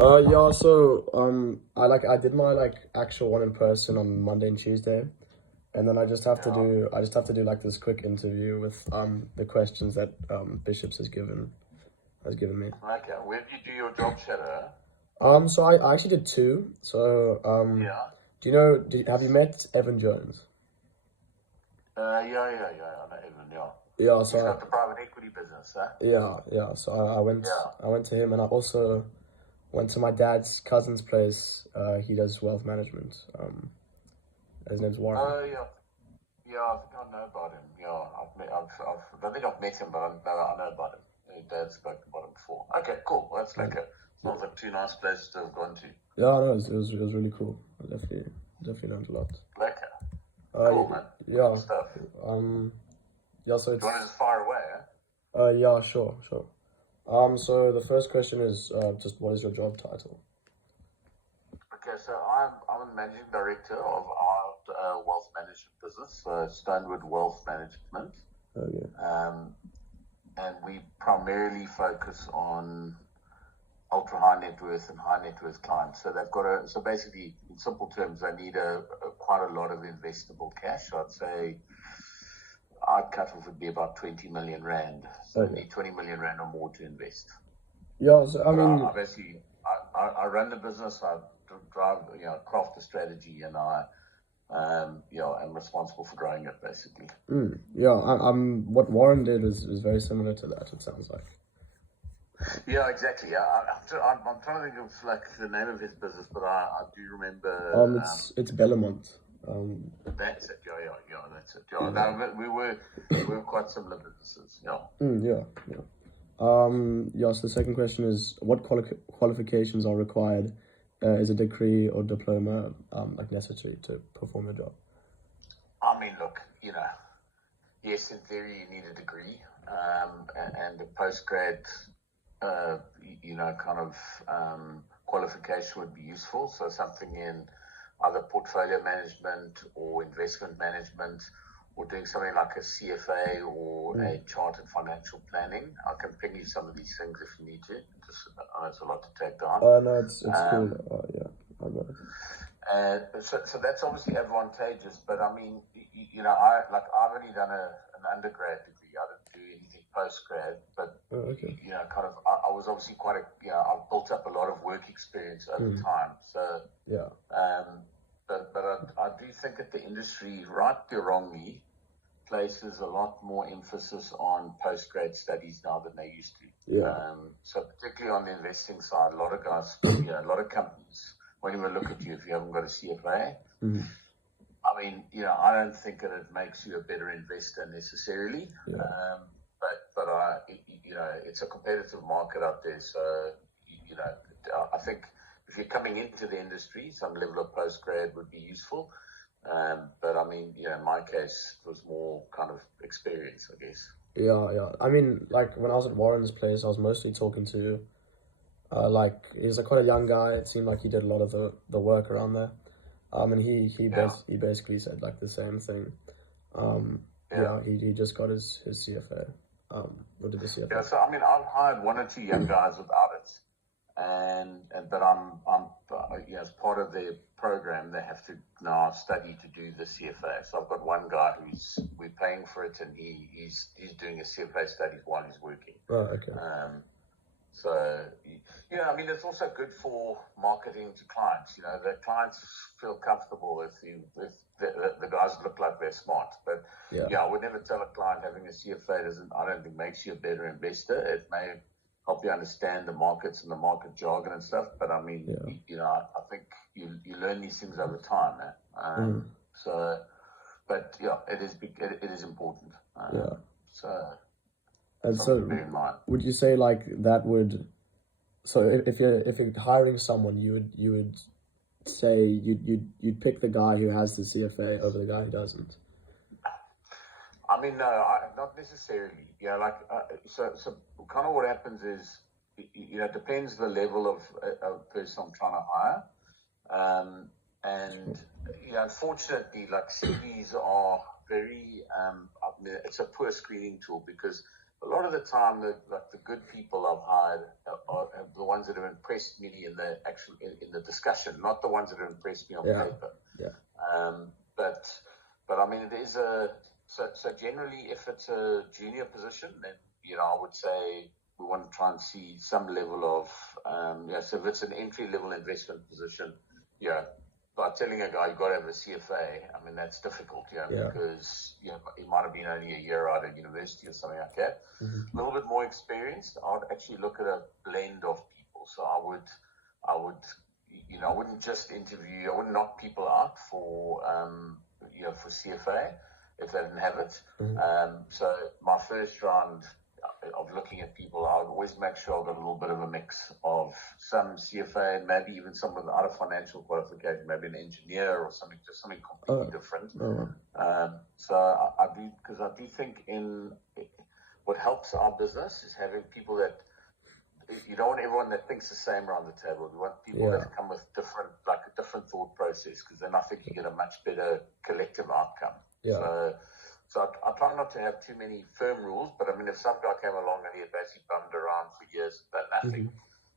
Yeah, so I did my actual one in person on Monday and Tuesday, and then Yeah. I just have to do like this quick interview with the questions that Bishops has given me. Okay. Where did you do your job shadow? So I actually did two. So Yeah. have you met Evan Jones? Yeah. I know Evan, yeah. Yeah, He's got the private equity business, huh? yeah. So Yeah. I went to him, and I also went to my dad's cousin's place. He does wealth management. His name's Warren. Yeah. Yeah, I think I know about him. Yeah, I don't think I've met him, but I know about him. My dad spoke about him before. Okay, cool. Well, that's like sounds like two nice places to have gone to. Yeah, no, it was really cool. I definitely learned a lot. Lekker. Uh, Cool, man. Good yeah, stuff. um, yeah. So Do you want to it's just fire away, eh? yeah, sure. So the first question is just what is your job title? Okay, so I'm a managing director of our wealth management business, Stonewood Wealth Management, Okay. um, and we primarily focus on ultra high net worth and high net worth clients. So they've got so basically, in simple terms, they need a quite a lot of investable cash. I'd say our cutoff would be about 20 million rand. So they Okay. need 20 million rand or more to invest. Yeah. So I But I mean, basically I run the business. I drive, craft the strategy, and I'm responsible for growing it basically. yeah. I'm what Warren did is very similar to that. It sounds like. Yeah, exactly. I'm trying to think of like the name of his business, but I do remember. It's Bellamont. That's it. Yeah. That's it. Yeah, Yeah. no, we were quite similar businesses. Yeah. Yeah. Yeah. So the second question is what qualifications are required? Is a degree or diploma like necessary to perform the job? I mean, look, yes, in theory you need a degree, and a postgrad, kind of qualification would be useful. So something in either portfolio management or investment management, or doing something like a CFA or a chartered financial planning. I can ping you some of these things if you need to. I know it's a lot to take down. No, it's cool. Um, Yeah, I got it. so that's obviously advantageous, but I mean, I've only done an undergrad degree. I didn't do anything post grad, but Oh, okay. kind of, I was obviously I've built up a lot of work experience over time. So, Yeah, um, but I do think that the industry, rightly or wrongly, places a lot more emphasis on post grad studies now than they used to. yeah, So particularly on the investing side, a lot of guys, a lot of companies won't even look at you if you haven't got a CFA. I mean, I don't think that it makes you a better investor necessarily. yeah, It's a competitive market out there. So, I think if you're coming into the industry, some level of post grad would be useful. But I mean, in my case, it was more kind of experience, I guess. yeah. I mean, like when I was at Warren's place, I was mostly talking to he's like quite a young guy. It seemed like he did a lot of the work around there. And Yeah, he basically said like the same thing. yeah. He just got his CFA. What did the Yeah, CFA? so I mean, I've hired one or two young guys without it, but as part of their program, they have to now study to do the CFA. So I've got one guy we're paying for it, and he's doing a CFA studies while he's working. Oh, okay. So I mean, it's also good for marketing to clients. The clients feel comfortable if the guys look like they're smart. But Yeah, I would never tell a client having a CFA doesn't. I don't think makes you a better investor. It may help you understand the markets and the market jargon and stuff. But I mean, yeah. I think you learn these things over time. So, but it is important. Yeah. So And something to so, bear in mind. would you say like that would so if you're hiring someone, you would say you'd pick the guy who has the CFA over the guy who doesn't? I mean, no, not necessarily. So kind of what happens is, it depends the level of person I'm trying to hire. And unfortunately, like CVs are very, I mean, it's a poor screening tool because a lot of the time, the good people I've hired are the ones that have impressed me in the actual in the discussion, not the ones that have impressed me on paper. But I mean, it is so generally, if it's a junior position, then I would say we want to try and see some level of so if it's an entry level investment position, by telling a guy you've got to have a CFA, I mean, that's difficult, because he might have been only a year out of university or something like that. A little bit more experienced, I would actually look at a blend of people. So I would I wouldn't just interview, I wouldn't knock people out for for CFA if they didn't have it. So my first round of looking at people, I would always make sure I've got a little bit of a mix of some CFA and maybe even someone out of financial qualification, maybe an engineer or something, just something completely different. So I do think what helps our business is having people that you don't want everyone that thinks the same around the table. You want people that come with a different thought process, because then I think you get a much better collective outcome. So I try not to have too many firm rules, but I mean, if some guy came along and he had basically bummed around for years and done nothing,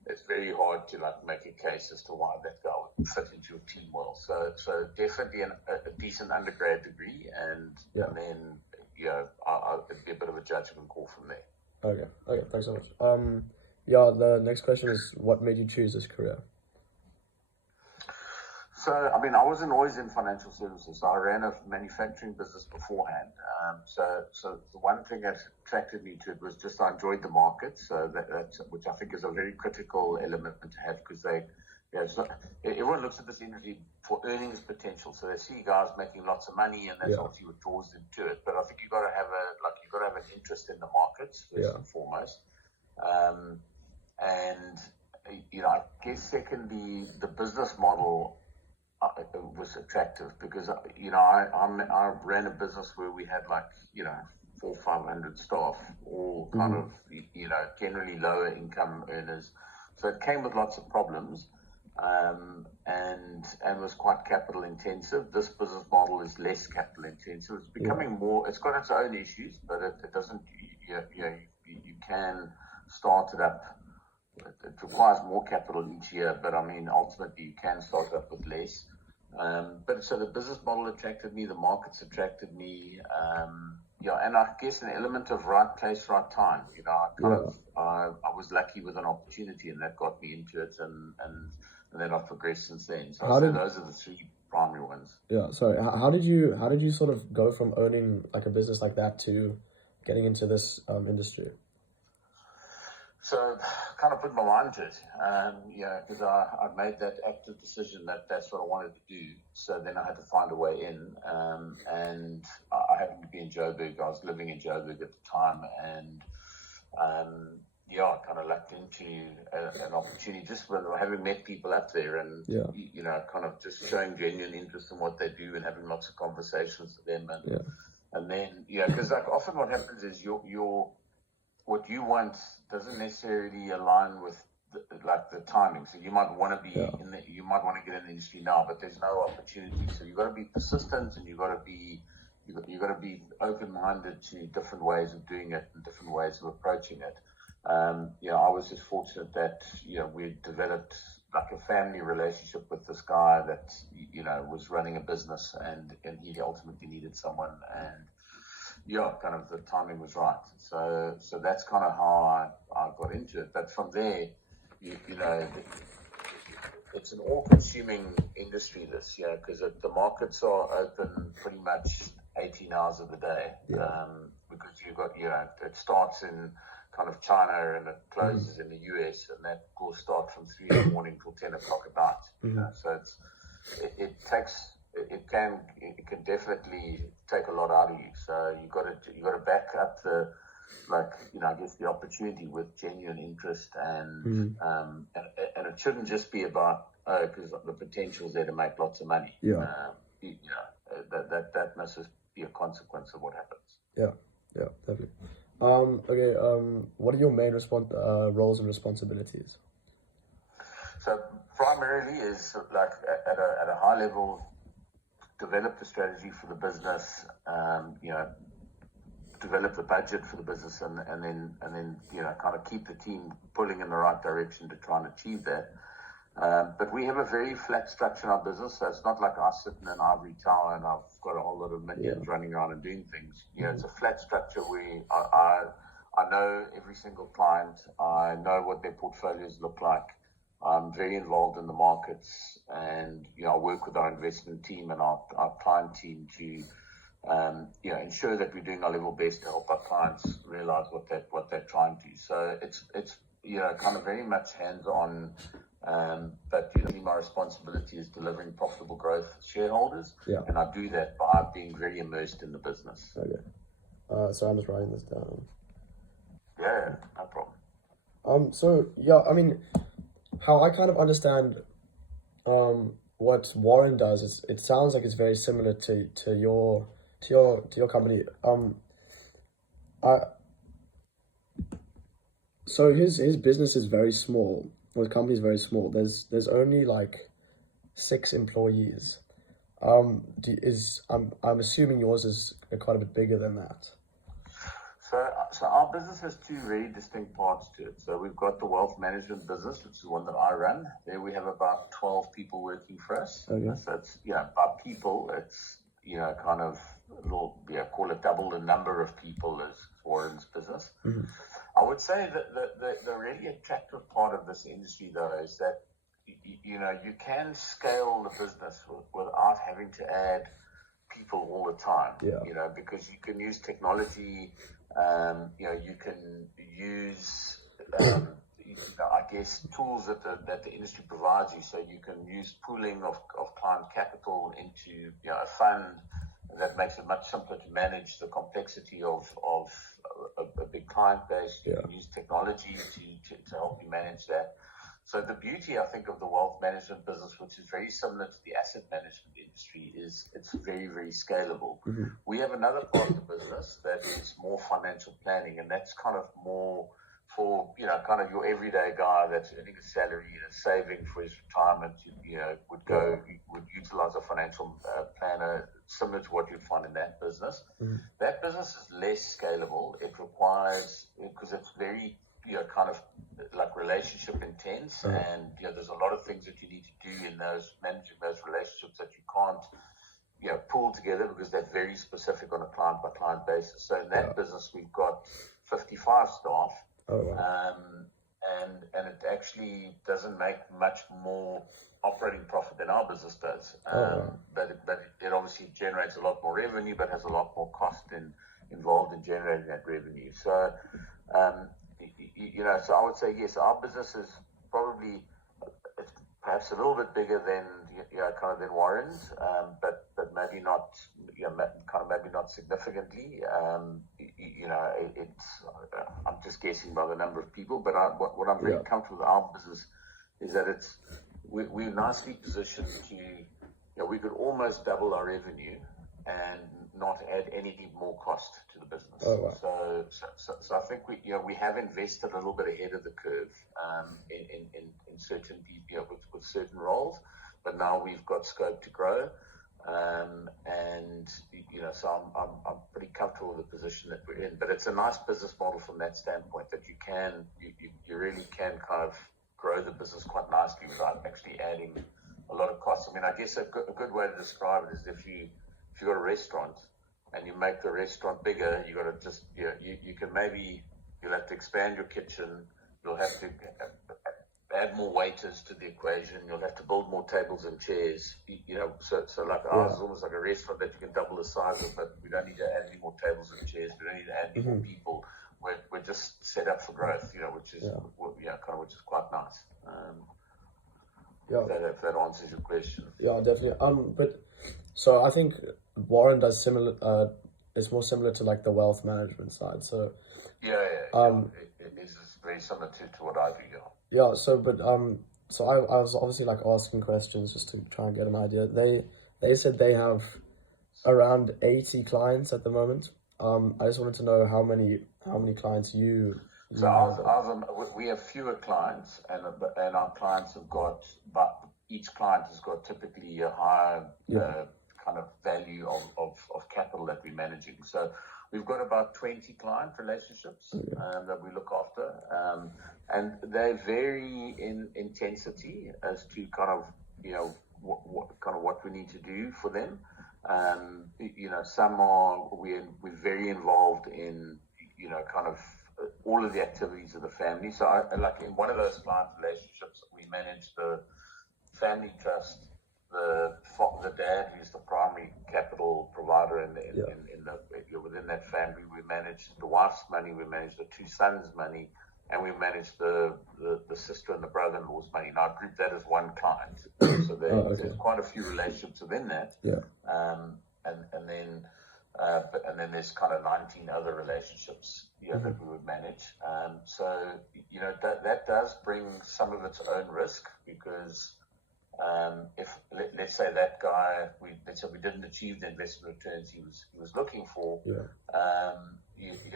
it's very hard to like make a case as to why that guy would fit into your team well. So definitely a decent undergrad degree, and then I'll be a bit of a judgment call from there. Okay, thanks so much. The next question is, what made you choose this career? So, I mean, I wasn't always in financial services. I ran a manufacturing business beforehand. So the one thing that attracted me to it was just I enjoyed the market. So that's which I think is a very critical element to have, because everyone looks at this industry for earnings potential. So they see guys making lots of money, and that's obviously what draws them to it. But I think you've got to have an interest in the markets first and foremost. And I guess secondly, the business model was attractive, because I ran a business where we had 400 or 500 staff, all kind of generally lower income earners. So it came with lots of problems, and was quite capital intensive. This business model is less capital intensive. It's becoming more. It's got its own issues, but it doesn't. You can start it up. It requires more capital each year, but I mean, ultimately you can start up with less. But so the business model attracted me, the markets attracted me, and I guess an element of right place, right time. I was lucky with an opportunity, and that got me into it, and then I've progressed since then. So those are the three primary ones. So how did you sort of go from owning like a business like that to getting into this industry? So kind of put my mind to it, because I made that active decision that that's what I wanted to do. So then I had to find a way in, and I happened to be in Joburg. I was living in Joburg at the time, and I kind of lucked into an opportunity just with having met people up there, and kind of just showing genuine interest in what they do and having lots of conversations with them, and then because often what happens is what you want doesn't necessarily align with the timing. So you might want to be you might want to get in the industry now, but there's no opportunity. So you've got to be persistent, and you've got to be open-minded to different ways of doing it and different ways of approaching it. I was just fortunate that we developed like a family relationship with this guy that was running a business, and he ultimately needed someone, and kind of the timing was right. So that's kind of how I got into it. But from there, it's an all-consuming industry, this, because the markets are open pretty much 18 hours of the day. Because you've got, it starts in kind of China and it closes in the US, and that will start from 3 in the morning till 10 o'clock at night. So it can definitely take a lot out of you. So you got to back up I guess the opportunity with genuine interest, and it shouldn't just be about because the potential is there to make lots of money. That must just be a consequence of what happens. Definitely. What are your main roles and responsibilities? So primarily is at a high level, develop the strategy for the business, develop the budget for the business, and then kind of keep the team pulling in the right direction to try and achieve that. But we have a very flat structure in our business, so it's not like I sit in an ivory tower and I've got a whole lot of minions running around and doing things. It's a flat structure where I know every single client. I know what their portfolios look like. I'm very involved in the markets, and I work with our investment team and our client team to ensure that we're doing our level best to help our clients realize what they're trying to. So it's kind of very much hands-on. But my responsibility is delivering profitable growth for shareholders, and I do that by being very immersed in the business. Okay. So I'm just writing this down. Yeah, no problem. So I mean, how I kind of understand what Warren does, it sounds like it's very similar to your company. So his business is very small. Well, the company is very small. There's only like 6 employees. I'm assuming yours is quite a bit bigger than that. So our business has 2 very distinct parts to it. So we've got the wealth management business, which is one that I run. There we have about 12 people working for us. Okay. So it's by people, it's kind of call it double the number of people as Warren's business. Mm-hmm. I would say that the really attractive part of this industry, though, is that you can scale the business without having to add people all the time. Because you can use technology. You can use I guess tools that the industry provides you. So you can use pooling of client capital into a fund. That makes it much simpler to manage the complexity of a big client base. You can use technology to help you manage that. So the beauty, I think, of the wealth management business, which is very similar to the asset management industry, is it's very, very scalable. Mm-hmm. We have another part of the business that is more financial planning, and that's kind of more for kind of your everyday guy that's earning a salary and saving for his retirement. Would utilize a financial planner similar to what you'd find in that business. Mm-hmm. That business is less scalable. It requires, because it's very kind of like relationship intense, and there's a lot of things that you need to do in managing those relationships that you can't pull together because they're very specific on a client by client basis. So in that business, we've got 55 staff. Oh, wow. And it actually doesn't make much more operating profit than our business does. But it obviously generates a lot more revenue, but has a lot more cost involved in generating that revenue. So, so I would say, yes, our business is probably perhaps a little bit bigger than than Warren's, but maybe not maybe not significantly. I'm just guessing by the number of people, but what I'm very comfortable with our business is that we're nicely positioned to we could almost double our revenue and not add any more cost to the business. Oh, wow. So I think we have invested a little bit ahead of the curve in certain people with certain roles, but now we've got scope to grow, and so I'm pretty comfortable with the position that we're in. But it's a nice business model from that standpoint that you really can kind of grow the business quite nicely without actually adding a lot of costs. I mean, I guess a good way to describe it is if you've got a restaurant and you make the restaurant bigger, you got to just you'll have to expand your kitchen. You'll have to add more waiters to the equation. You'll have to build more tables and chairs. So like ours is almost like a restaurant that you can double the size of, but we don't need to add any more tables and chairs. We don't need to add any more people. We're just set up for growth, which is which is quite nice. If that answers your question. Yeah, definitely. But so I think Warren does similar. It's more similar to like the wealth management side. So it is very similar to what I do. Yeah. So, but so I was obviously like asking questions just to try and get an idea. They said they have around 80 clients at the moment. I just wanted to know how many clients you. So we have fewer clients, and our clients have got, but each client has got typically a higher kind of value of capital that we're managing. So we've got about 20 client relationships that we look after, and they vary in intensity as to kind of what we need to do for them. Some are we're very involved in kind of all of the activities of the family. So like in one of those client relationships, we manage the family trust, the dad who's the primary capital provider within that family. We manage the wife's money, we manage the two sons' money, and we manage the sister and the brother-in-law's money. Now I group that as one client. So there's quite a few relationships within that. And then there's kind of 19 other relationships that we would manage. So that does bring some of its own risk, because if let's say that guy, let's say we didn't achieve the investment returns he was looking for,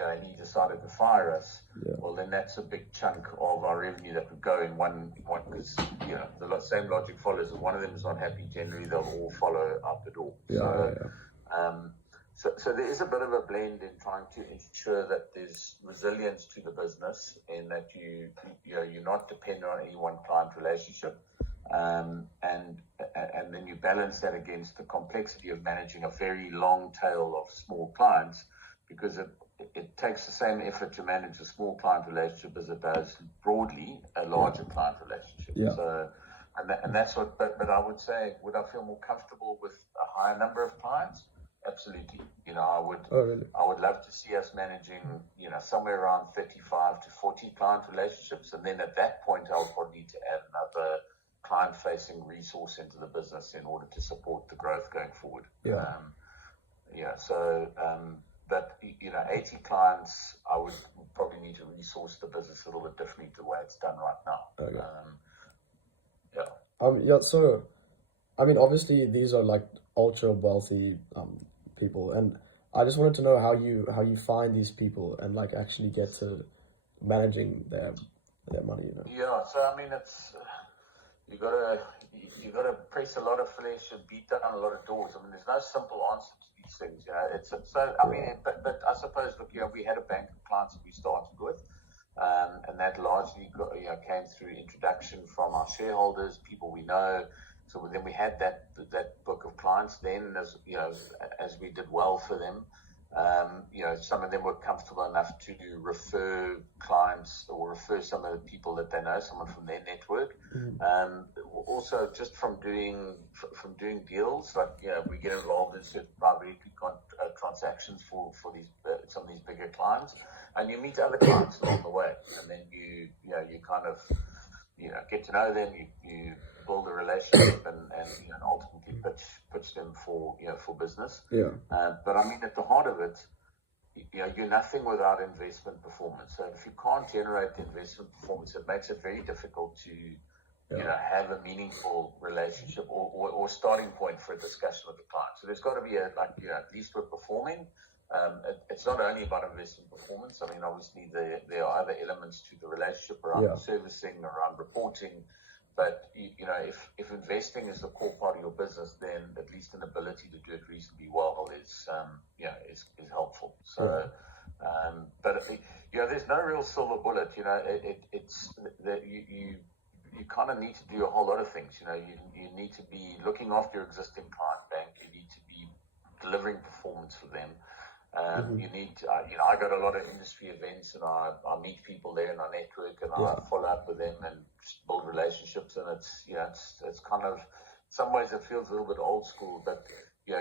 and he decided to fire us, well, then that's a big chunk of our revenue that would go in one, because the same logic follows. If one of them is not happy, generally they'll all follow out the door. So there is a bit of a blend in trying to ensure that there's resilience to the business, in that you're not dependent on any one client relationship, and then you balance that against the complexity of managing a very long tail of small clients, because it takes the same effort to manage a small client relationship as it does broadly a larger client relationship. So, and that's what. But I would say, would I feel more comfortable with a higher number of clients? Absolutely. I would. Really? I would love to see us managing, somewhere around 35 to 40 client relationships, and then at that point, I would probably need to add another client-facing resource into the business in order to support the growth going forward. But 80 clients, I would probably need to resource the business a little bit differently to the way it's done right now. So, I mean, obviously these are like ultra wealthy people, and I just wanted to know how you find these people and like actually get to managing their money. So I mean, it's you gotta press a lot of flesh and beat down a lot of doors. I mean, there's no simple answer to these things. But I suppose, look, we had a bank of clients that we started with, and that largely came through introduction from our shareholders, people we know. So then we had that book of clients. Then, as we did well for them, some of them were comfortable enough to refer clients or refer some of the people that they know, someone from their network. Also, just from doing deals, like we get involved in certain private equity transactions for these some of these bigger clients, and you meet other clients along the way, and then you kind of get to know them. You build a relationship and ultimately pitch them for business. But I mean, at the heart of it, you're nothing without investment performance. So if you can't generate the investment performance, it makes it very difficult to have a meaningful relationship or starting point for a discussion with the client. So there's got to be at least we're performing. It's not only about investment performance. I mean, obviously there are other elements to the relationship around servicing, around reporting. But if investing is the core part of your business, then at least an ability to do it reasonably well is helpful. So, but there's no real silver bullet. It's that you kind of need to do a whole lot of things. You need to be looking after your existing client bank. You need to be delivering performance for them. You need to, I go to a lot of industry events, and I meet people there in our network, and I follow up with them and build relationships. And it's kind of, in some ways it feels a little bit old school, but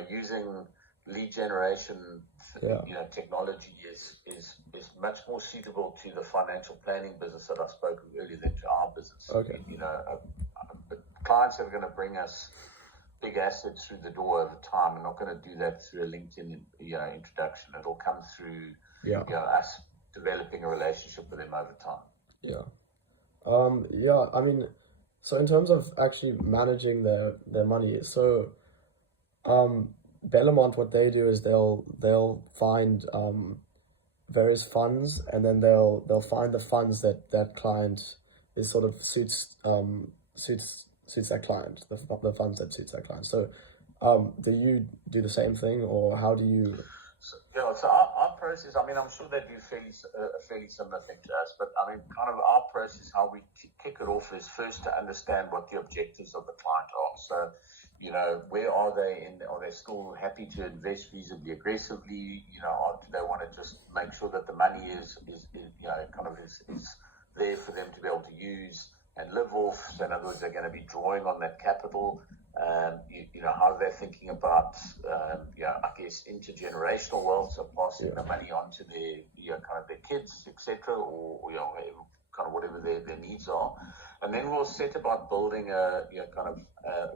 using lead generation technology is much more suitable to the financial planning business that I spoke of earlier than to our business. Clients are going to bring us big assets through the door over time. We're not going to do that through a LinkedIn introduction. It'll come through us developing a relationship with them over time. I mean, so in terms of actually managing their money, so Bellamont, what they do is they'll find various funds, and then they'll find the funds that client is sort of suits that client, the funds that suits that client. So do you do the same thing, or how do you? So our process, I mean, I'm sure they do a fairly similar thing to us, but I mean, kind of our process, how we kick it off is first to understand what the objectives of the client are. So, where are they are they still happy to invest reasonably aggressively? Or do they want to just make sure that the money is there for them to be able to use and live off? So in other words, they're going to be drawing on that capital. How they're thinking about, I guess, intergenerational wealth, so passing the money on to their, kind of their kids, etc., or kind of whatever their needs are. And then we'll set about building a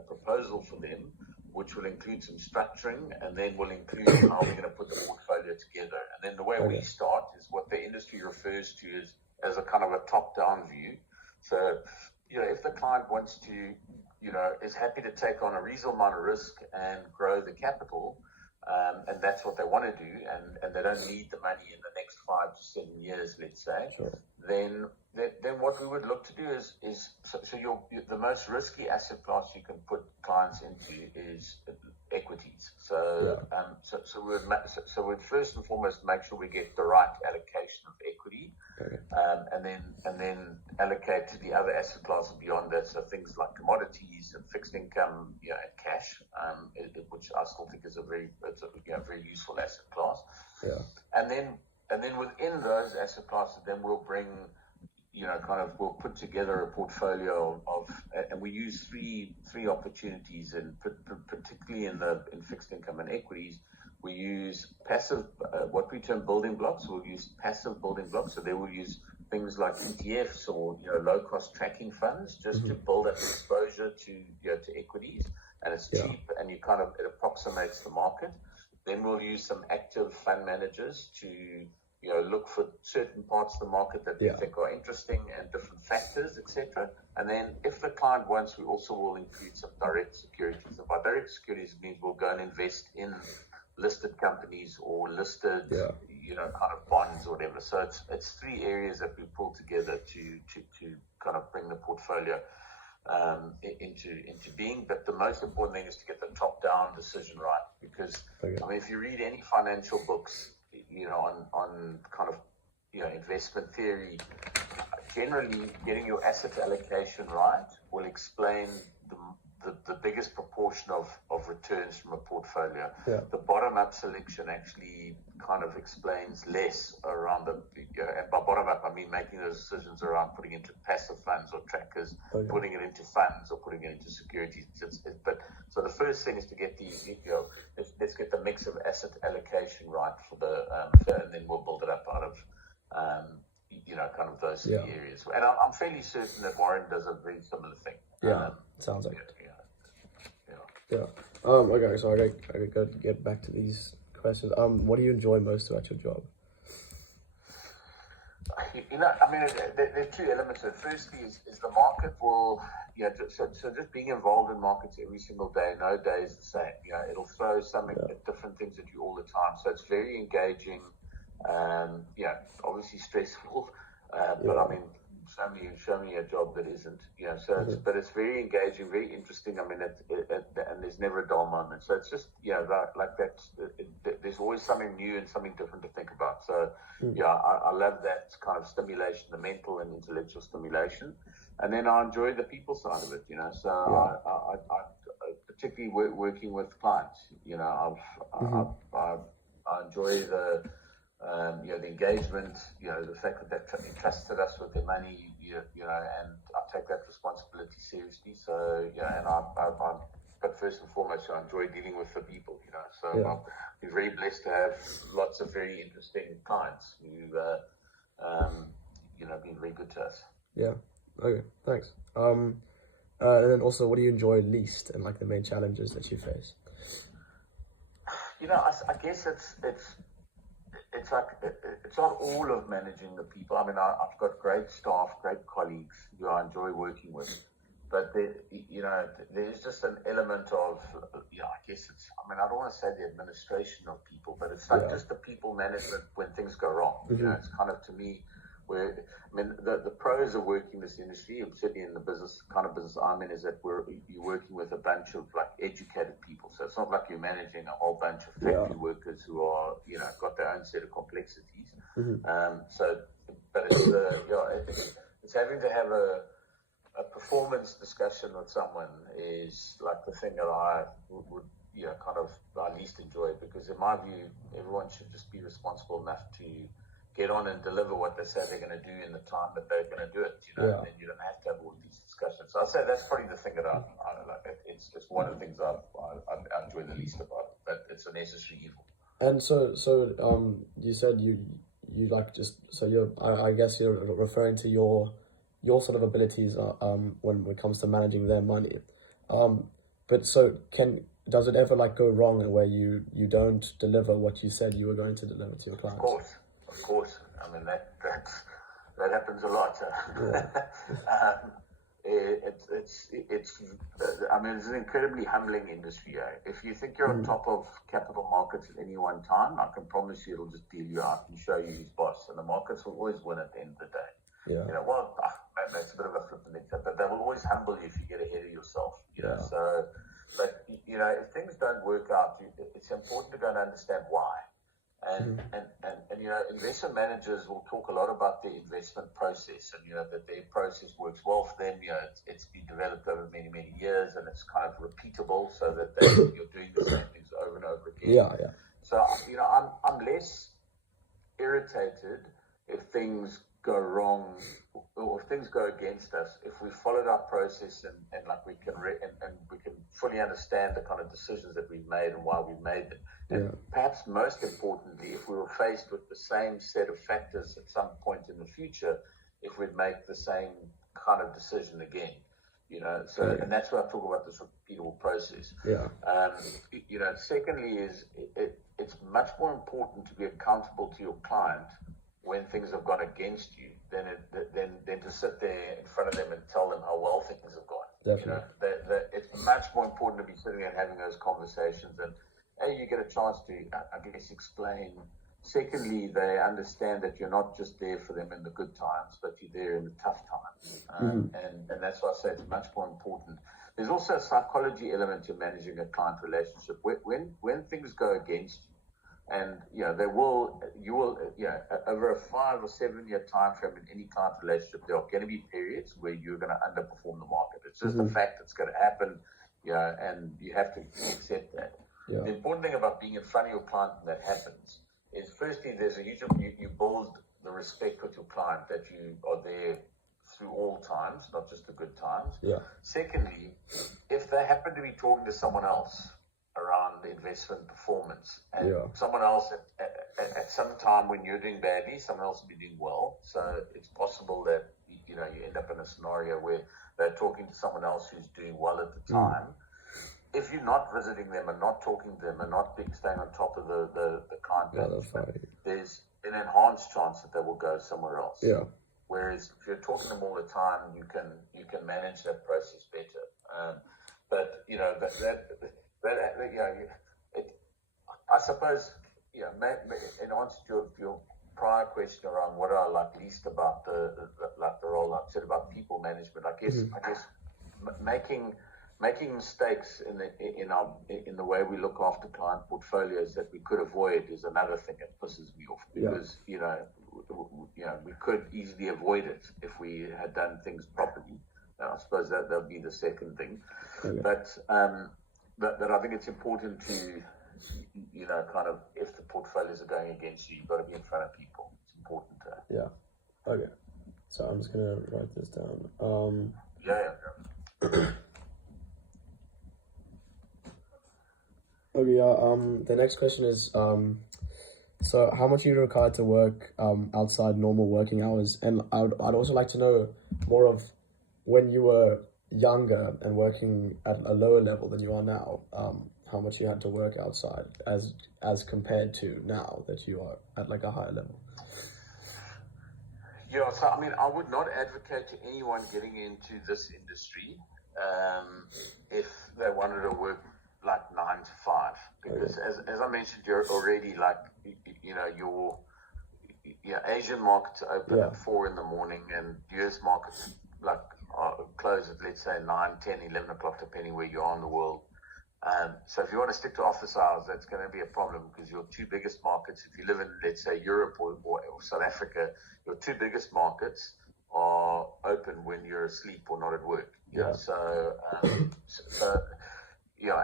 proposal for them, which will include some structuring, and then will include how we're going to put the portfolio together. And then the way we start is what the industry refers to as a kind of a top-down view. So, if the client wants to, is happy to take on a reasonable amount of risk and grow the capital, and that's what they want to do, and they don't need the money in the next 5 to 7 years, let's say, then what we would look to do is the most risky asset class you can put clients into is equities. So we'd first and foremost make sure we get the right allocation of equity, and then allocate to the other asset classes beyond that. So things like commodities and fixed income, and cash, which I still think is a very useful asset class. And then within those asset classes, then we'll bring, we'll put together a portfolio of, and we use three opportunities, and particularly in fixed income and equities, we use passive, what we term building blocks. We'll use passive building blocks. So they will use things like ETFs or low-cost tracking funds just to build up exposure to equities, and it's cheap, and it approximates the market. Then we'll use some active fund managers to look for certain parts of the market that we think are interesting and different factors, etc. And then if the client wants, we also will include some direct securities. And by direct securities, it means we'll go and invest in listed companies or listed, bonds or whatever. So it's three areas that we pull together to kind of bring the portfolio into being. But the most important thing is to get the top-down decision right, because I mean, if you read any financial books, on kind of investment theory, generally getting your asset allocation right will explain the biggest proportion of returns from a portfolio. The bottom-up selection actually kind of explains less around and by bottom-up I mean making those decisions around putting into passive funds or trackers, putting it into funds or putting it into securities. But so the first thing is to get let's get the mix of asset allocation right for and then we'll build it up out of kind of those three areas. And I'm fairly certain that Warren does a very similar thing. Sounds like it. Okay, so I got get back to these questions. What do you enjoy most about your job? I mean, there are two elements. So firstly is the market will, so just being involved in markets every single day, no day is the same. It'll throw something different things at you all the time. So it's very engaging. Obviously stressful, but I mean, show me a job that isn't, but it's very engaging, very interesting. I mean, and there's never a dull moment. So it's just, like that. There's always something new and something different to think about. So, I love that kind of stimulation, the mental and intellectual stimulation. And then I enjoy the people side of it, So I particularly working with clients, I enjoy the engagement, the fact that they've entrusted us with their money, and I take that responsibility seriously. So, but first and foremost, I enjoy dealing with the people, So I've been very blessed to have lots of very interesting clients who've, been very good to us. Yeah. Okay. Thanks. And then also, what do you enjoy least, and like the main challenges that you face? I guess it's like it's not all of managing the people. I mean, I've got great staff, great colleagues who I enjoy working with, but there's just an element of I guess I mean, I don't want to say the administration of people, but it's like just the people management when things go wrong. It's kind of, to me, where, I mean, the pros of working this industry, certainly in the kind of business I'm in, is that you're working with a bunch of like educated people. So it's not like you're managing a whole bunch of factory workers who are, got their own set of complexities. But it's having to have a performance discussion with someone is like the thing that I would kind of I least enjoy, because in my view, everyone should just be responsible enough to get on and deliver what they say they're going to do in the time that they're going to do it, and you don't have to have all these discussions. So I'd say that's probably the thing that I like. It's one of the things I enjoy the least about it, but it's a necessary evil. And so you said you like I guess you're referring to your sort of abilities when it comes to managing their money. But so does it ever like go wrong where you don't deliver what you said you were going to deliver to your clients? Of course. I mean that happens a lot. It's an incredibly humbling industry. If you think you're on top of capital markets at any one time, I can promise you it'll just deal you out and show you who's boss, and the markets will always win at the end of the day. That's a bit of a flippant example, but they will always humble you if you get ahead of yourself. So, but if things don't work out, it's important to go and understand why. And investment managers will talk a lot about the investment process, and that their process works well for them. It's been developed over many, many years, and it's kind of repeatable, so that you're doing the same things over and over again. So I'm less irritated if things go wrong or if things go against us, if we followed our process and like we can fully understand the kind of decisions that we've made and why we've made them. And perhaps most importantly, if we were faced with the same set of factors at some point in the future, if we'd make the same kind of decision again. And that's why I talk about this repeatable process. Secondly is it's much more important to be accountable to your client when things have gone against you than to sit there in front of them and tell them how well things have gone. Definitely. It's much more important to be sitting there and having those conversations, and you get a chance to, I guess, explain. Secondly, they understand that you're not just there for them in the good times, but you're there in the tough times. And that's why I say it's much more important. There's also a psychology element to managing a client relationship. When things go against you, and you will over a 5 or 7 year time frame in any client relationship, there are going to be periods where you're going to underperform the market. It's just a fact that's going to happen, and you have to accept that. The important thing about being in front of your client when that happens is, firstly, you build the respect with your client that you are there through all times, not just the good times. Secondly, if they happen to be talking to someone else around investment performance, and someone else at some time when you're doing badly, someone else will be doing well. So it's possible that you end up in a scenario where they're talking to someone else who's doing well at the time. If you're not visiting them and not talking to them and not staying on top of the client management, there's an enhanced chance that they will go somewhere else. Whereas if you're talking to them all the time, you can manage that process better. I suppose, in answer to your prior question around what I like least about the role I've said about people management, I guess making mistakes in the way we look after client portfolios that we could avoid is another thing that pisses me off, because we could easily avoid it if we had done things properly. I suppose that'll be the second thing. But I think it's important to, kind of, if the portfolios are going against you, you've got to be in front of people. It's important to. Okay. So I'm just gonna write this down. The next question is, so how much are you required to work outside normal working hours? And I'd also like to know more of when you were younger and working at a lower level than you are now, how much you had to work outside as compared to now that you are at like a higher level. So I mean, I would not advocate to anyone getting into this industry if they wanted to work like 9 to 5, because as I mentioned, you're already like, Asian markets open Yeah. at 4 in the morning, and US markets like close at, let's say, 9, 10, 11 o'clock, depending where you are in the world. So if you want to stick to office hours, that's going to be a problem, because your two biggest markets, if you live in, let's say, Europe or South Africa, your two biggest markets are open when you're asleep or not at work. Yeah.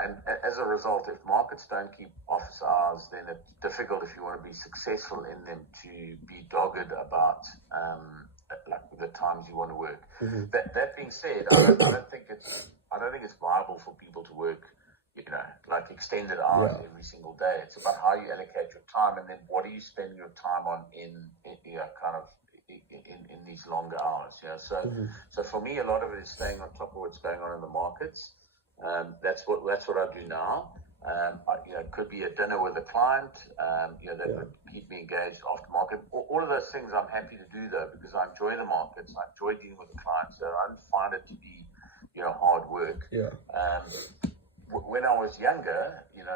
And as a result, if markets don't keep office hours, then it's difficult, if you want to be successful in them, to be dogged about like the times you want to work. Mm-hmm. That being said, I don't think it's viable for people to work, like extended hours every single day. It's about how you allocate your time, and then what do you spend your time on in these longer hours. So for me, a lot of it is staying on top of what's going on in the markets. That's what I do now. It could be a dinner with a client, that would keep me engaged after market. All of those things I'm happy to do, though, because I enjoy the markets. I enjoy dealing with the clients. So I don't find it to be, hard work. Yeah. When I was younger, and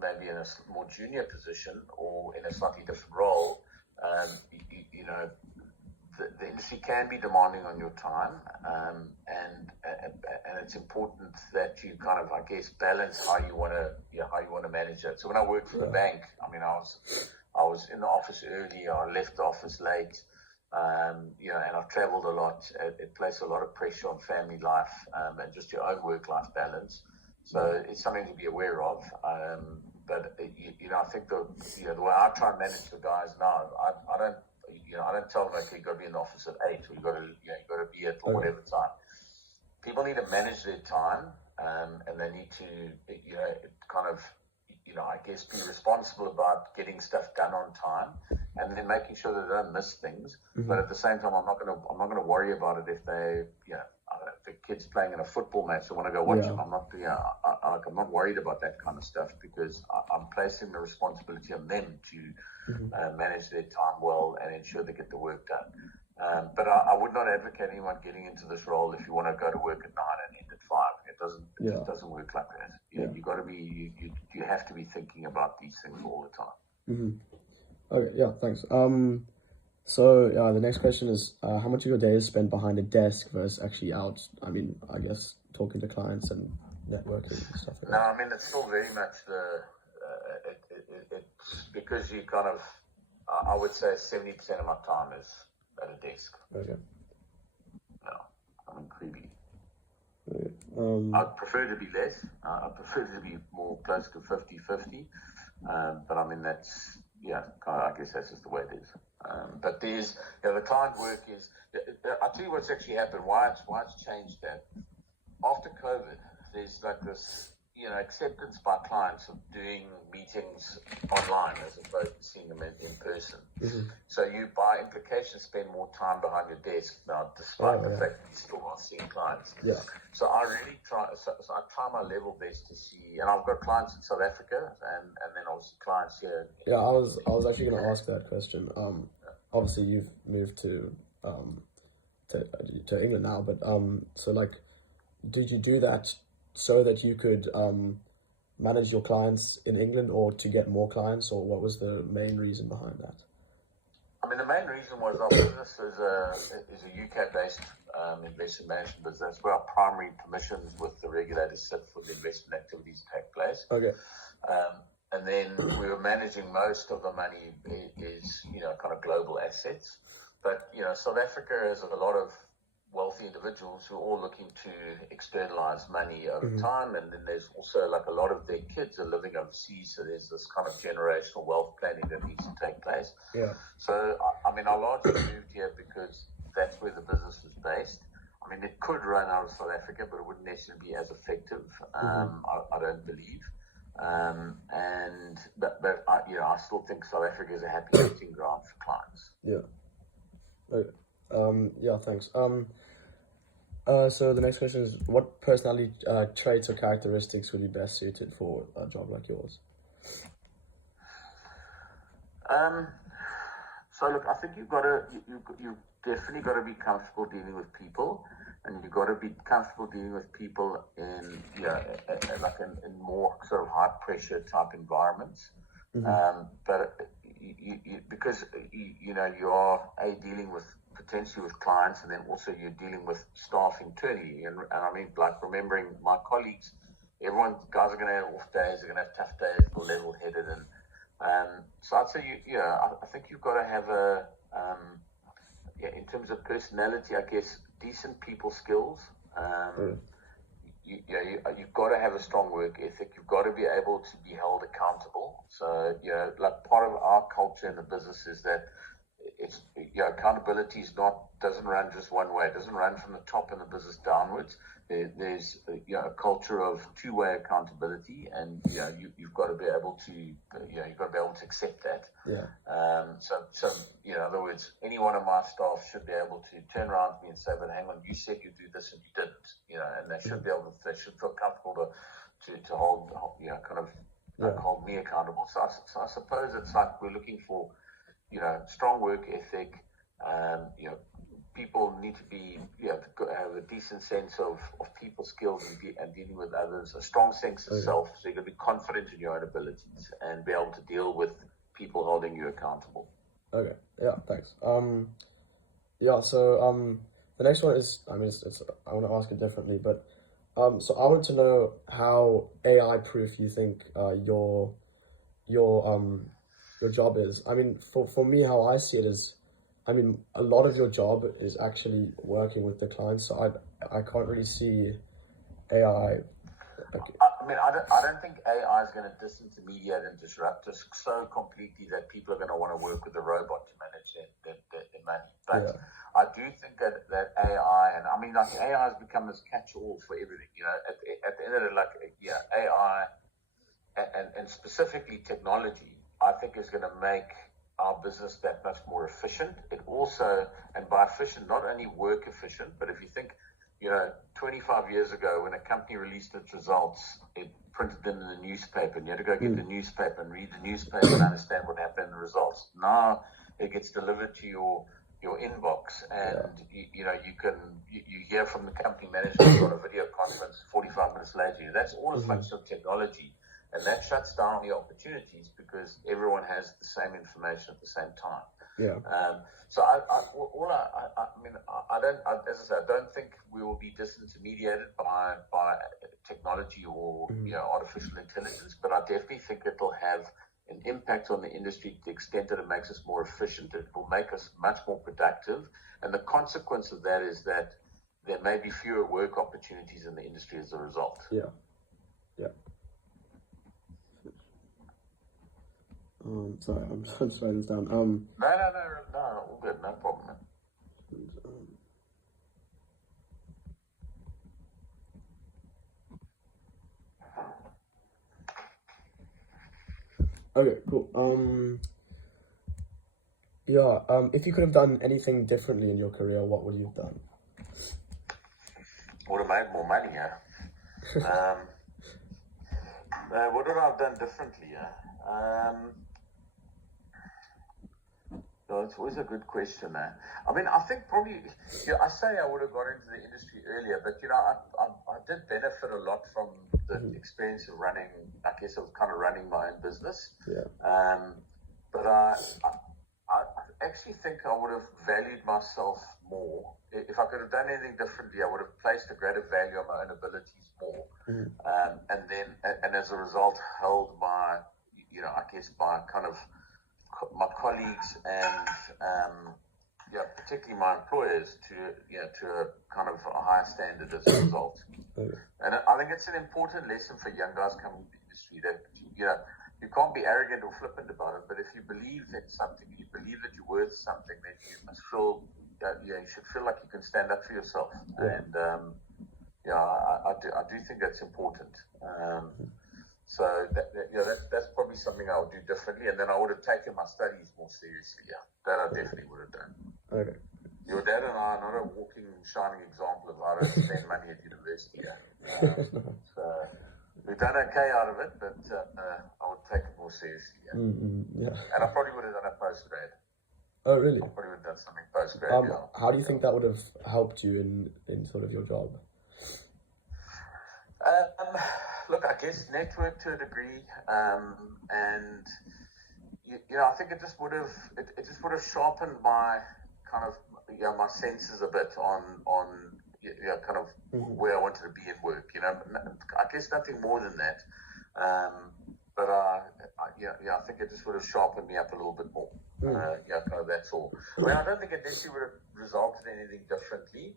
maybe in a more junior position or in a slightly different role, the industry can be demanding on your time, and it's important that you kind of, I guess, balance how you want to manage it. So when I worked for the bank, I mean, I was in the office early, I left the office late, and I've traveled a lot. It placed a lot of pressure on family life, and just your own work-life balance. So it's something to be aware of. But I think the way I try and manage the guys now, I don't tell them, okay, you've got to be in the office at 8, or you've got to be at whatever time. People need to manage their time, and they need to, kind of, I guess, be responsible about getting stuff done on time, and then making sure that they don't miss things. Mm-hmm. But at the same time, I'm not going to worry about it if they, if the kid's playing in a football match, I want to go watch them. I'm not worried about that kind of stuff, because I'm placing the responsibility on them to manage their time well and ensure they get the work done. But I would not advocate anyone getting into this role if you want to go to work at 9 and end at 5. It just doesn't work like that. You got to be, you have to be thinking about these things all the time. Mm-hmm. Okay, yeah, thanks. So the next question is, how much of your day is spent behind a desk versus actually out? I mean, I guess talking to clients and networking and stuff like that. No, I mean, it's still very much it's because you kind of, I would say 70% of my time is at a desk. Okay. No, I mean, creepy. Okay. I'd prefer to be less. I prefer to be more close to 50-50. But I mean, that's, I guess that's just the way it is. But there's, the client work is, I'll tell you what's actually happened, why it's changed that. After COVID, there's like this, acceptance by clients of doing meetings online as opposed to seeing them in person. Mm-hmm. So you, by implication, spend more time behind your desk now, despite the fact that you still are seeing clients. Yeah. So I really try my level best to see, and I've got clients in South Africa, and then obviously clients here. Yeah, I was actually going to ask that question. Obviously you've moved to England now, but so like, did you do that so that you could manage your clients in England, or to get more clients, or what was the main reason behind that? I mean, the main reason was our business is a UK-based investment management business, where our primary permissions with the regulators sit for the investment activities to take place. Okay. And then we were managing most of the money is, kind of global assets. But, South Africa has a lot of wealthy individuals who are all looking to externalize money over time, and then there's also like a lot of their kids are living overseas, so there's this kind of generational wealth planning that needs to take place. Yeah. So I mean, I largely moved here because that's where the business was based. I mean, it could run out of South Africa, but it wouldn't necessarily be as effective. I don't believe. But I still think South Africa is a happy hunting ground for clients. Yeah. Okay. Yeah, thanks. So the next question is, what personality traits or characteristics would be best suited for a job like yours? So look, I think you've definitely got to be comfortable dealing with people, and you've got to be comfortable dealing with people in in more sort of high pressure type environments. But because you know you are dealing with potentially with clients, and then also you're dealing with staff internally, and I mean, like, remembering my colleagues, guys are going to have off days, they're going to have tough days, they're level-headed, and so I'd say I think you've got to have in terms of personality, I guess, decent people skills. You've got to have a strong work ethic. You've got to be able to be held accountable. So, like, part of our culture in the business is that it's, accountability doesn't run just one way. It doesn't run from the top in the business downwards. There's a culture of two-way accountability, and you've got to be able to you've got to be able to accept that. So in other words, any one of my staff should be able to turn around to me and say, "But hang on, you said you do this and you didn't," and they should be able to, they should feel comfortable to hold hold me accountable. So I suppose it's like we're looking for strong work ethic. People need to be have a decent sense of people skills and dealing with others, a strong sense of self, so you're going to be confident in your own abilities and be able to deal with people holding you accountable. Okay, yeah, thanks. So the next one is, I mean, I want to ask it differently, but so I want to know how AI proof you think your job is. I mean, for me, how I see it is, I mean, a lot of your job is actually working with the clients, so I can't really see AI. I mean, I don't think AI is going to disintermediate and disrupt us so completely that people are going to want to work with a robot to manage their money. But I do think that AI, and I mean, like, AI has become this catch-all for everything. At the end of the day, AI and specifically technology, I think is going to make our business that much more efficient. It also, and by efficient, not only work efficient, but if you think, 25 years ago when a company released its results, it printed them in the newspaper, and you had to go get the newspaper and read the newspaper and understand what happened in the results. Now it gets delivered to your inbox, and you hear from the company management on a video conference 45 minutes later. That's all a function of technology. And that shuts down the opportunities because everyone has the same information at the same time. So I don't think we will be disintermediated by technology or artificial intelligence, but I definitely think it'll have an impact on the industry to the extent that it makes us more efficient. It will make us much more productive, and the consequence of that is that there may be fewer work opportunities in the industry as a result. Sorry, I'm slowing this down. No, all good, no problem, man. Okay, cool. If you could have done anything differently in your career, what would you have done? Would have made more money, what would I have done differently, it's always a good question, I mean, I think probably, I say I would have got into the industry earlier, but, I did benefit a lot from the experience of running, I guess, of kind of running my own business. But I actually think I would have valued myself more. If I could have done anything differently, I would have placed a greater value on my own abilities more. And as a result, held my, I guess, my colleagues and particularly my employers to a kind of a higher standard as a result. And I think it's an important lesson for young guys coming into the industry that you can't be arrogant or flippant about it, but if you believe in something, you believe that you're worth something, then you must feel you should feel like you can stand up for yourself. And I do think that's important. So that's probably something I would do differently, and then I would have taken my studies more seriously. That I definitely would have done. Okay. Your dad and I are not a walking, shining example of how to spend money at university. So we've done okay out of it, but I would take it more seriously. And I probably would have done a postgrad. Oh, really? I probably would have done something postgrad. How do you think that would have helped you in sort of your job? Look, I guess network to a degree, and I think it just would have sharpened my kind of my senses a bit on kind of where I wanted to be in work. I guess nothing more than that. But I think it just would have sharpened me up a little bit more. Kind of that's all. I mean, I don't think it necessarily would have resulted in anything differently.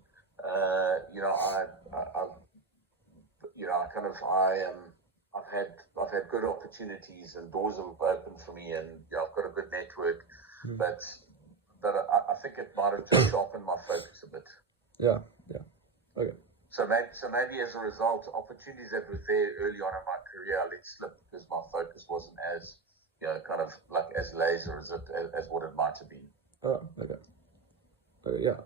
I've had good opportunities and doors have opened for me, and I've got a good network, but I think it might have just sharpened my focus a bit. Yeah. Okay. So maybe as a result, opportunities that were there early on in my career I let slip because my focus wasn't as kind of like as laser as what it might have been. Oh, okay. Yeah.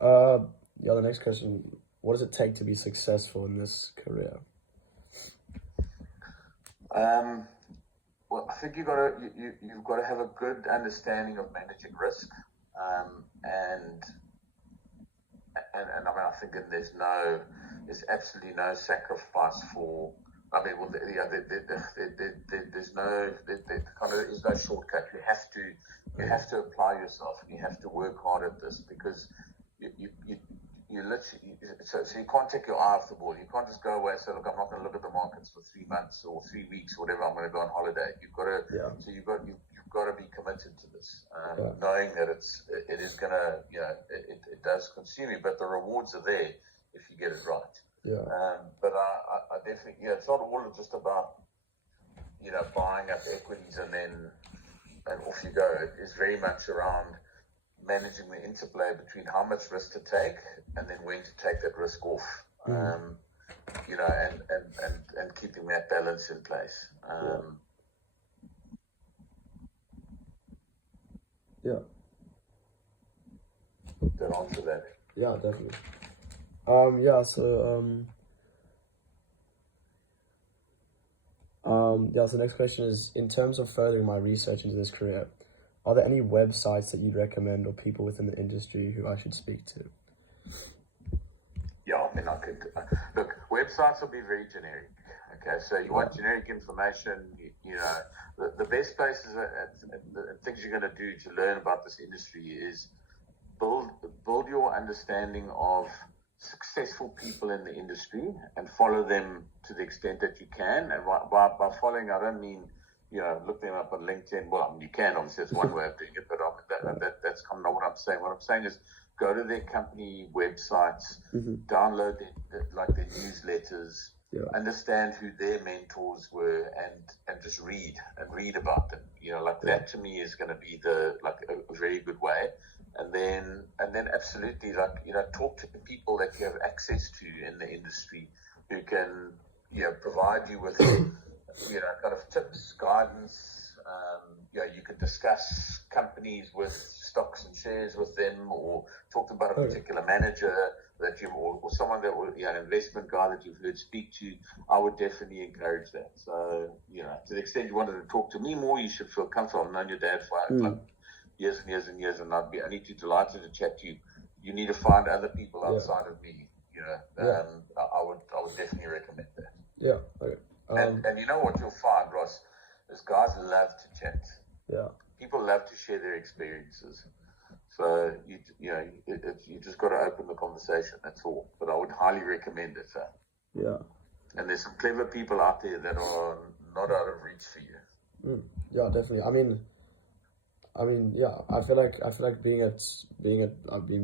The next question: what does it take to be successful in this career? Well, I think you've got to have a good understanding of managing risk, and I mean, I think that there's absolutely no sacrifice for. I mean, well, there's no shortcut. You have to apply yourself, and you have to work hard at this because you literally, so you can't take your eye off the ball. You can't just go away and say, look, I'm not going to look at the markets for 3 months or 3 weeks or whatever. I'm going to go on holiday. You've got to, so you've got to be committed to this, knowing that it is going to, it does consume you, but the rewards are there if you get it right. Yeah. But I definitely, it's not all just about, buying up equities and off you go. It is very much around managing the interplay between how much risk to take and then when to take that risk off, and keeping that balance in place. That answer that. Yeah, definitely. So the next question is, in terms of furthering my research into this career, are there any websites that you'd recommend or people within the industry who I should speak to? Yeah, I mean, I could look. Websites will be very generic. Okay, so you want generic information. The best places things you're going to do to learn about this industry is build your understanding of successful people in the industry and follow them to the extent that you can. And by following, I don't mean look them up on LinkedIn. Well, I mean, you can, obviously, that's one way of doing it, but that's kind of not what I'm saying. What I'm saying is go to their company websites, download their newsletters, understand who their mentors were, and just read about them. That to me is going to be a very good way. And then absolutely, talk to the people that you have access to in the industry who can, provide you with, kind of tips, guidance. You can discuss companies with stocks and shares with them, or talk about a particular manager that or someone that will, an investment guy that you've heard speak to. I would definitely encourage that. So, to the extent you wanted to talk to me more, you should feel comfortable. I've known your dad for years and years and years, and I'd be only too delighted to chat to you. You need to find other people outside of me. I would definitely recommend that. Yeah. Okay. And you know what you'll find, Ross, is guys love to chat. Yeah. People love to share their experiences. So you just got to open the conversation. That's all. But I would highly recommend it. Yeah. And there's some clever people out there that are not out of reach for you. Yeah, definitely. I mean, yeah. I feel like being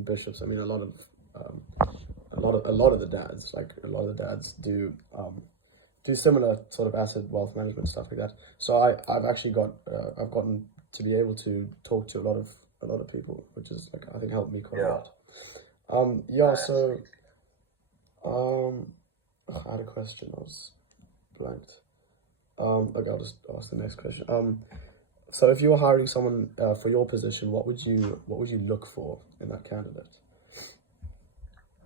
bishops. I mean, a lot of the dads do similar sort of asset wealth management stuff like that. So I've actually gotten to be able to talk to a lot of people, which is I think helped me quite a lot. So I had a question. I was blanked. Okay, I'll just ask the next question. So if you were hiring someone for your position, what would you look for in that candidate?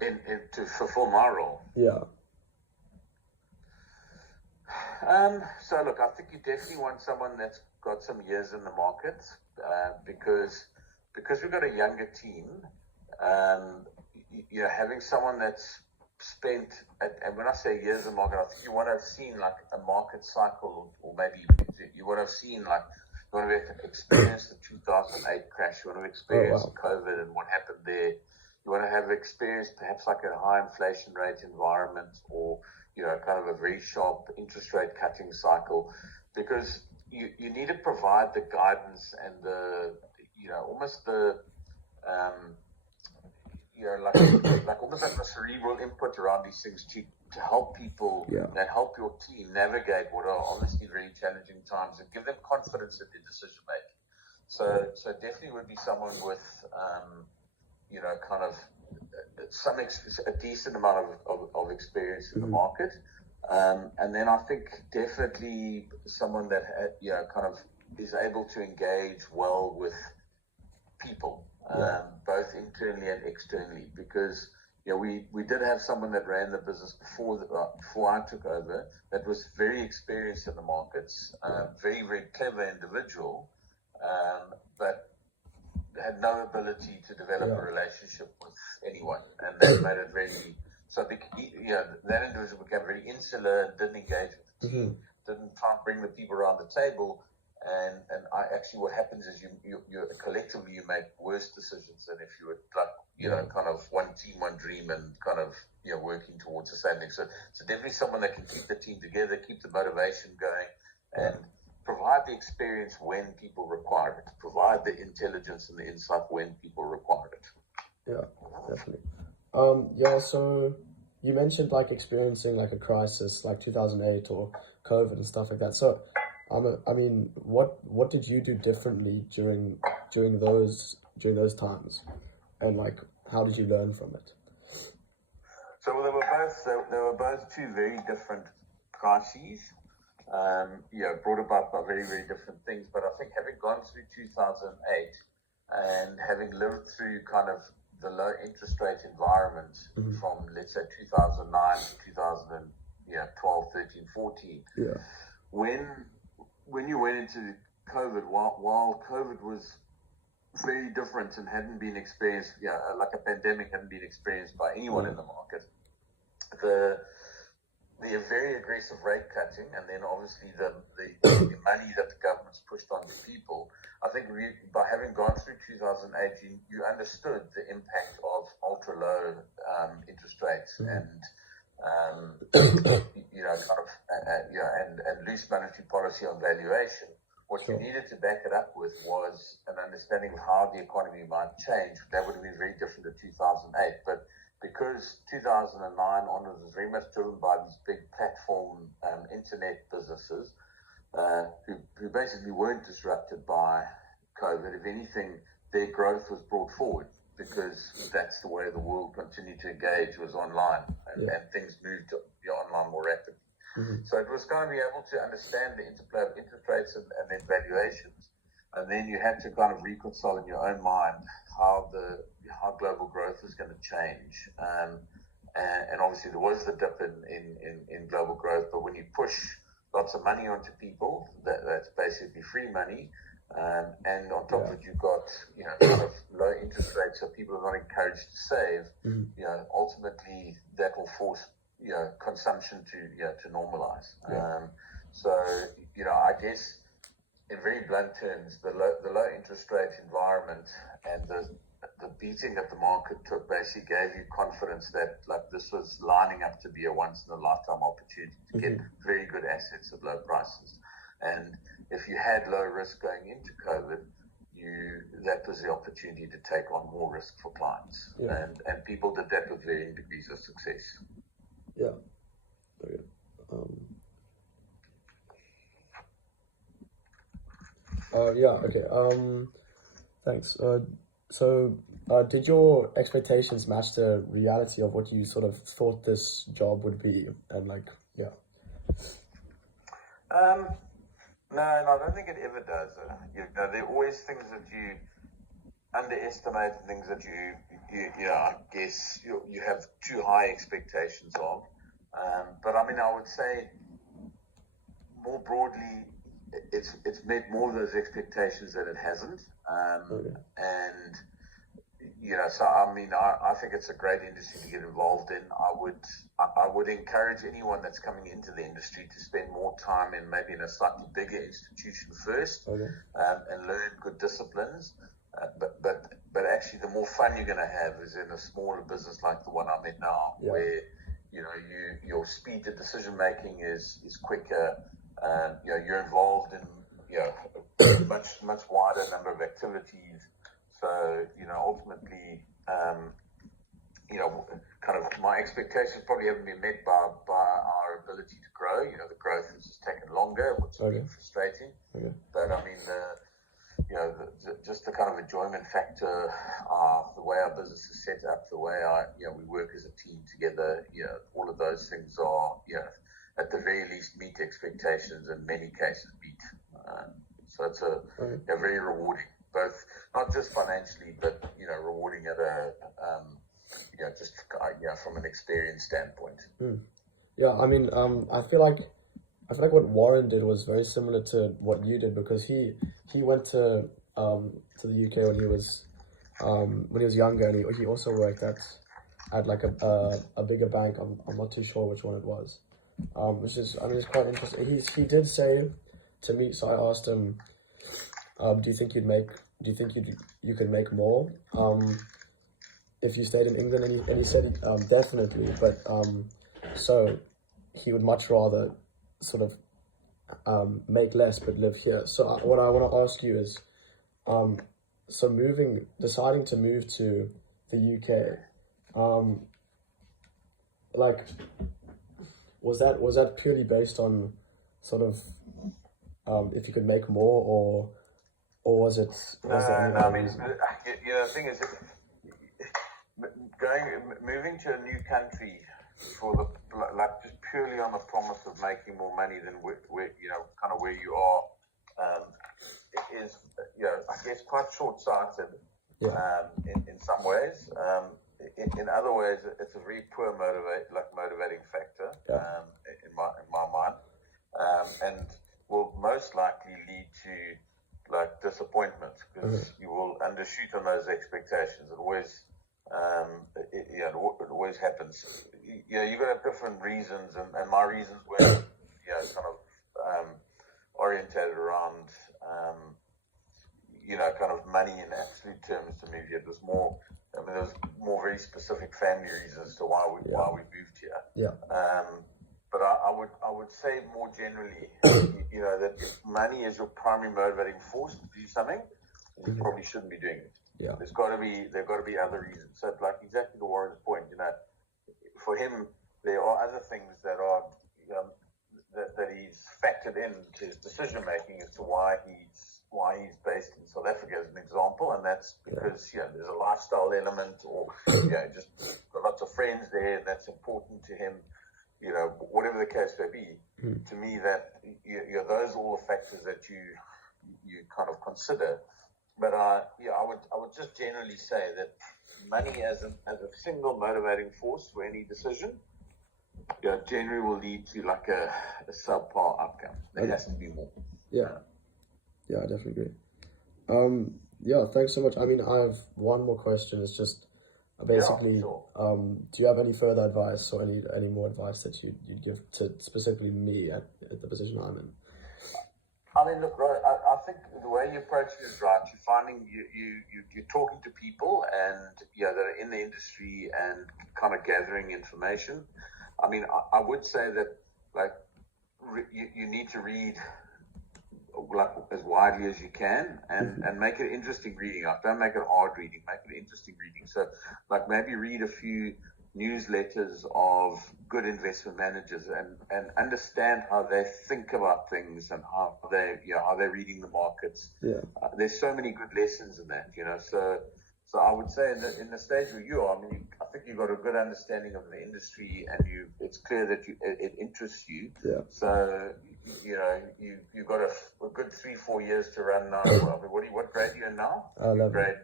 To fulfill my role. Yeah. So look, I think you definitely want someone that's got some years in the market, because we've got a younger team. Having someone that's spent, and when I say years in the market, I think you want to have seen a market cycle, or maybe you want to have seen You want to experience the 2008 crash. You want to Oh experience wow. COVID and what happened there. You want to have experience perhaps like a high inflation rate environment, or kind of a very sharp interest rate cutting cycle, because you need to provide the guidance and the almost the um, like almost like the cerebral input around these things to help people Yeah. and help your team navigate what are honestly very challenging times and give them confidence in their decision making. So definitely would be someone with kind of a decent amount of experience in the market. And then I think definitely someone that kind of is able to engage well with people, both internally and externally, because we did have someone that ran the business before I took over that was very experienced in the markets, very, very clever individual, but had no ability to develop a relationship with anyone, and that made it very. So that individual became very insular, didn't engage with the team, didn't try and bring the people around the table, and actually what happens is you collectively you make worse decisions than if you were like kind of one team, one dream, and kind of working towards the same thing. So definitely someone that can keep the team together, keep the motivation going, and provide the experience when people require it, provide the intelligence and the insight when people require it. Yeah, definitely. So you mentioned like experiencing like a crisis like 2008 or COVID and stuff like that. So, I mean, what did you do differently during those times, and like how did you learn from it? So they were both two very different crises. Brought about by very, very different things. But I think having gone through 2008 and having lived through kind of the low interest rate environment from, let's say, 2009 to 2012, 13, 14, when you went into COVID, while COVID was very different and hadn't been experienced, like a pandemic hadn't been experienced by anyone in the market, the very aggressive rate cutting, and then obviously the money that the government's pushed onto people. I think by having gone through 2008, you understood the impact of ultra low interest rates and and loose monetary policy on valuation. What you needed to back it up with was an understanding of how the economy might change. That would have been very different to 2008, but because 2009 onwards was very much driven by these big platform internet businesses who basically weren't disrupted by COVID. If anything, their growth was brought forward because that's the way the world continued to engage, was online, and things moved to the online more rapidly. So it was going to be able to understand the interplay of interest rates and then valuations, and then you had to kind of reconcile in your own mind how global growth was going to change. And obviously there was the dip in global growth, but when you push lots of money onto people, that's basically free money. And on top of it, you've got kind of low interest rates, so people are not encouraged to save. Ultimately, that will force consumption to normalize. So I guess in very blunt terms, the low interest rate environment and the beating that the market took basically gave you confidence that like this was lining up to be a once in a lifetime opportunity to get very good assets at low prices. And if you had low risk going into COVID, that was the opportunity to take on more risk for clients. And people did that with varying degrees of success. Yeah. Okay. Thanks. Did your expectations match the reality of what you sort of thought this job would be? And like, no, I don't think it ever does. There are always things that you underestimate, things that I guess you have too high expectations of. But I mean, I would say more broadly, it's met more of those expectations than it hasn't. And So I mean, I think it's a great industry to get involved in. I would encourage anyone that's coming into the industry to spend more time in maybe in a slightly bigger institution first, Okay. and learn good disciplines. But actually, the more fun you're going to have is in a smaller business like the one I'm in now, Yeah. where your speed to decision making is quicker. You're involved in a much wider number of activities. So ultimately, kind of my expectations probably haven't been met by our ability to grow. The growth has just taken longer, which has been frustrating. Okay. But I mean, just the kind of enjoyment factor, the way our business is set up, the way we work as a team together, all of those things are, at the very least meet expectations, in many cases beat. So it's a very rewarding, both not just financially, but rewarding at a just from an experience standpoint. Yeah, I mean, I feel like what Warren did was very similar to what you did, because he went to the UK when he was younger, and he also worked at like a bigger bank. I'm not too sure which one it was. Which is, I mean, it's quite interesting. He did say to me, so I asked him, do you think you could make more if you stayed in England? And he said definitely, but so he would much rather sort of make less but live here. So what I want to ask you is, so deciding to move to the UK, like, was that purely based on sort of if you could make more, or was it? Was there any other reason? The thing is, moving to a new country just purely on the promise of making more money than where kind of where you are, is I guess quite short-sighted. In some ways. In other ways, it's a very poor motivating factor. In my mind, and will most likely lead to disappointment, because you will undershoot on those expectations. It always it always happens. You've got to have different reasons, and my reasons were kind of orientated around kind of money in absolute terms to move here. There's more. I mean, there's more very specific family reasons to why we moved here. But I would say more generally, that if money is your primary motivating force to do something, you probably shouldn't be doing it. There've got to be other reasons. So, like exactly to Warren's point, for him, there are other things that are that he's factored into his decision making as to why he's based in South Africa, as an example, and that's because there's a lifestyle element, or just got lots of friends there, and that's important to him. Whatever the case may be, to me, that those are all the factors that you kind of consider. But I would just generally say that money as a single motivating force for any decision, generally will lead to like a subpar outcome. There has to be more. I definitely agree. Thanks so much. I mean, I have one more question. It's just basically, sure. Do you have any further advice, or any more advice that you'd give to specifically me at the position I'm in? I mean, look, right, I think the way you approach it is right. You're finding you're talking to people and that are in the industry and kind of gathering information. I mean, I would say that you need to read as widely as you can, and make it interesting reading. Don't make it hard reading. Make it interesting reading. So, maybe read a few newsletters of good investment managers and understand how they think about things and how they're reading the markets. There's so many good lessons in that, So I would say in the stage where you are, I mean, I think you've got a good understanding of the industry, and it's clear that it interests you. So you've got a good 3-4 years to run now. Well, I mean, what grade are you in now? 11. Grade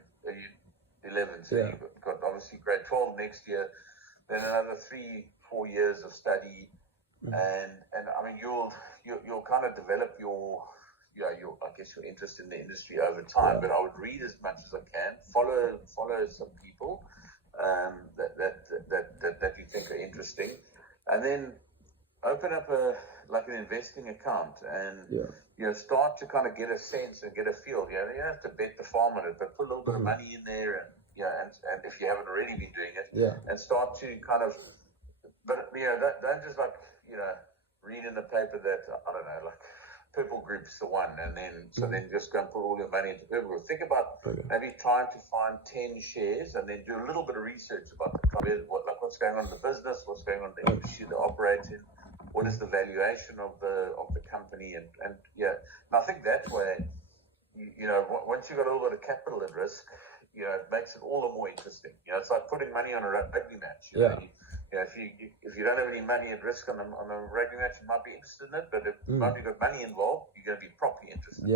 11. So you've got obviously grade 12 next year. Then another 3-4 years of study, and I mean you'll kind of develop your I guess your interest in the industry over time. Yeah. But I would read as much as I can, follow some people that you think are interesting, and then open up an investing account and start to kind of get a sense and get a feel. You don't have to bet the farm on it, but put a little bit of money in there, and if you haven't already been doing it, and start to kind of, but don't just read in the paper that I don't know, like Purple Group's the one, and then just go and put all your money into Purple Group. Think about maybe trying to find 10 shares and then do a little bit of research about what's going on in the business, what's going on in the industry they operate in, what is the valuation of the company, and I think that way, once you've got a little bit of capital at risk, it makes it all the more interesting. It's like putting money on a rugby match. If you don't have any money at risk on a rugby match, you might be interested in it. But if you've got money involved, you're going to be properly interested. And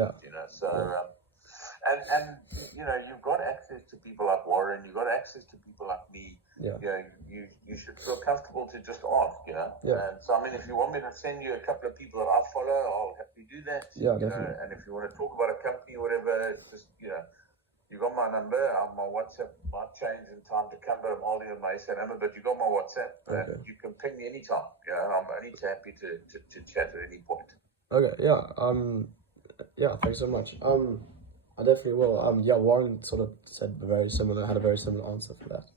you've got access to people like Warren. You've got access to people like me. You should feel comfortable to just ask. And so I mean, if you want me to send you a couple of people that I follow, I'll happily do that. Definitely. And if you want to talk about a company or whatever, just you got my number. My WhatsApp might change in time to come, but I'm holding on my SA number. But you got my WhatsApp, and you can ping me anytime. I'm only happy to chat at any point. Okay. Yeah. Thanks so much. I definitely will. Warren sort of said had a very similar answer for that,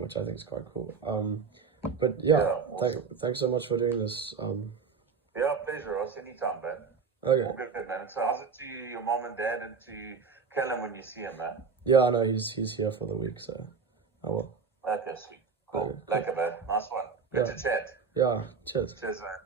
which I think is quite cool. But awesome. Thanks so much for doing this. Pleasure. I'll see you anytime, man. Okay. All good, man. So how's it to your mom and dad and to Callum when you see him, man? Yeah, I know he's here for the week, so I will. Okay, sweet. Cool. Lekker, man. Nice one. Good to chat. Yeah, cheers. Cheers, man.